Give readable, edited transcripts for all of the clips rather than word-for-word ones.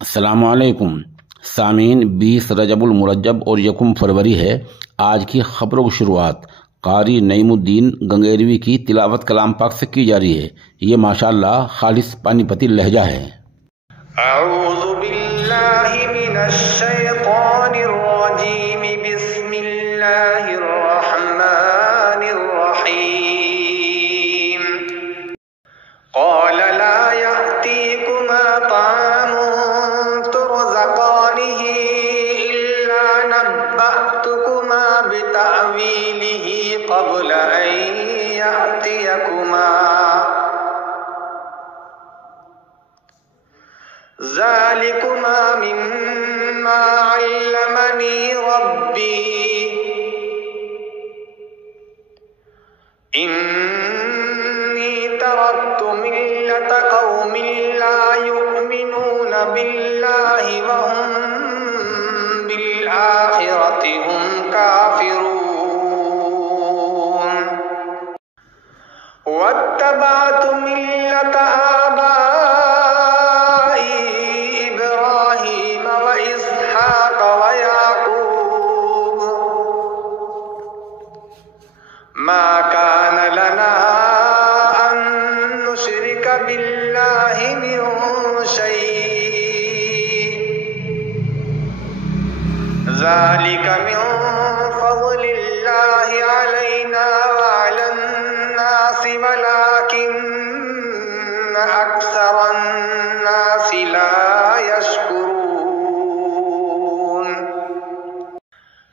السلام علیکم سامعین، 20 رجب المرجب اور 1 فروری ہے۔ آج کی خبروں کی شروعات قاری نعیم الدین گنگیروی کی تلاوت کلام پاک سے کی جا رہی ہے۔ یہ ماشاءاللہ خالص پانی پتی لہجہ ہے۔ اعوذ باللہ من الشیطان الرجیم، بسم اللہ الرحمن الرحیم۔ قال لا يأتيكما طعام ترزقانه إلا نبأتكما بتأويله قبل أن يأتيكما، ذلكما مما علمني ربي، إني تركت ملة قوم لا يؤمنون بالله وهم بالآخرة هم كافرون، واتبعت ملة آبائي إبراهيم وإسحاق ويعقوب، ما كان لنا أن نشرك بالله من شيء، ذلك من فضل الله علينا وعلى الناس ولكن أكثر الناس لا يشكرون۔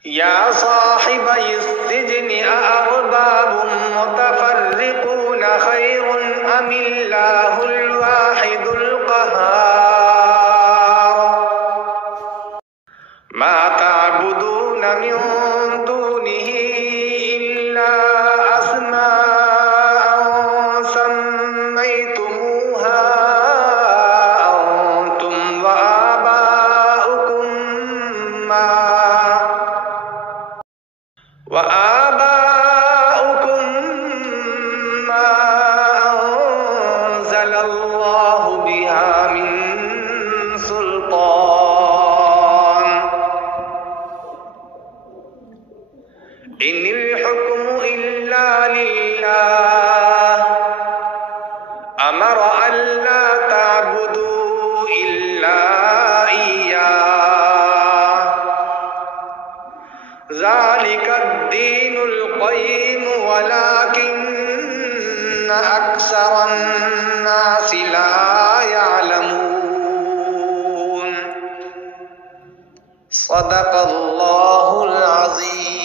يا صاحبي السجن أأرباب متفرقون خير أم الله الواحد القهار، ما تعبدون من دونه إلا أسماء سميتموها أنتم وآباؤكم ما أنزل الله بها من سلطان، إن الحكم إلا لله، أمر ألا تعبدوا إلا إياه، ذلك الدين القيم ولكن أكثر الناس لا يعلمون۔ صدق اللہ العظیم۔